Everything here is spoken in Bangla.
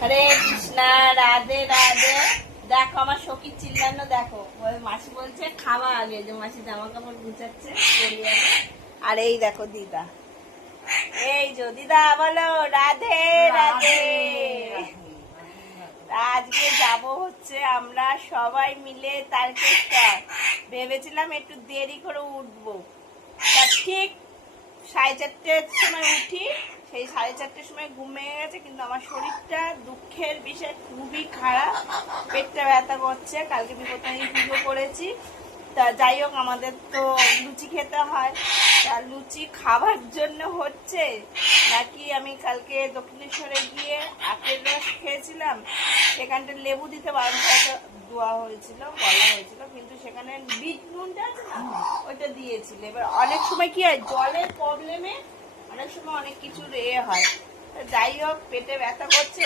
হরে কৃষ্ণা, রাধে রাধে। দেখো আমার সখী চিল্লানো, দেখো মাসি বলছে খাওয়া আগে, যে মাসি জামা কাপড় গুছাচ্ছে। আর এই দেখো দিদা, এই যে দিদা বলো রাধে রাধে। আজকে যাব হচ্ছে আমরা সবাই মিলে তারকেশ্বর। ভেবেছিলাম একটু দেরি করে উঠবো, তা ঠিক 4:30টার সময় উঠি। সেই 4:30টার সময় ঘুম ভেঙে গেছে, কিন্তু আমার শরীরটা দুঃখের বিষয় খুবই খারাপ, পেটটা ব্যথা করছে। কালকে বিপত্তানি পুজো করেছি, তা যাই হোক আমাদের তো লুচি খেতে হয়। তা লুচি খাবার জন্য হচ্ছে নাকি, আমি কালকে দক্ষিণেশ্বরে গিয়ে আপেল রস খেয়েছিলাম, সেখানটা লেবু দিতে বারণ দেওয়া হয়েছিল, বলা হয়েছিল, কিন্তু সেখানে বিট নুনটা আছে না, ওইটা দিয়েছিল। এবার অনেক সময় কি হয়, জলের প্রবলেমে অনেক সময় অনেক কিছু হয়। যাই হোক পেটে ব্যথা করছে।